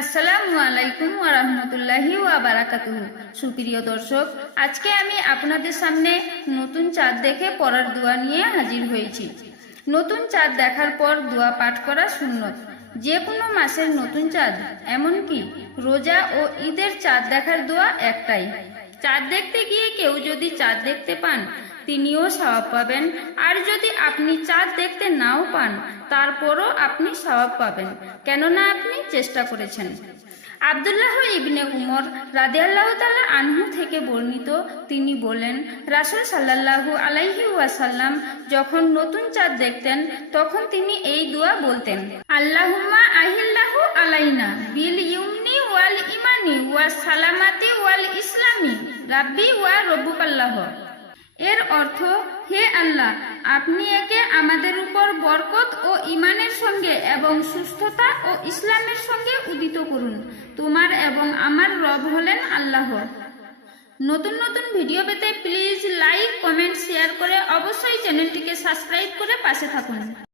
আসসালামু আলাইকুম ওয়া রাহমাতুল্লাহি ওয়া বারাকাতুহু। সুপ্রিয় দর্শক, আজকে আমি আপনাদের সামনে নতুন চাঁদ দেখে নিয়ে হাজির হয়েছি। নতুন চাঁদ দেখার পর দোয়া পাঠ করা যে কোনো মাসের নতুন চাঁদ, এমনকি রোজা ও ঈদের চাঁদ দেখার দোয়া একটাই। চাঁদ দেখতে গিয়ে কেউ যদি চাঁদ দেখতে পান তিনিও সওয়াব পাবেন। আর যদি আপনি চাঁদ দেখতে নাও পান, তারপরও আপনি সওয়াব পাবেন, কেননা আপনি চেষ্টা করেছেন। আবদুল্লাহ ইবনে উমর রাদিয়াল্লাহু তাআলা আনহু থেকে বর্ণিত তিনি বলেন, রাসূল সাল্লাল্লাহু আলাইহি ওয়াসাল্লাম যখন নতুন চাঁদ দেখতেন, তখন তিনি এই দোয়া বলতেন, আল্লাহুম্মা আহিল্লাহু আলাইনা বিল ইউমনি ওয়াল ইমানি ওয়া সালামাতি ওয়াল ইসলামি, রাব্বি ওয়া রব্বুকাল্লাহ। অর্থ, হে আল্লাহ, আপনি একে আমাদের উপর বরকত ও ইমানের সঙ্গে এবং সুস্থতা ও ইসলামের সঙ্গে উদিত করুন। তোমার এবং আমার রব হলেন আল্লাহ। নতুন নতুন ভিডিও পেতে প্লিজ লাইক কমেন্ট শেয়ার করে অবশ্যই চ্যানেলটিকে সাবস্ক্রাইব করে পাশে থাকুন।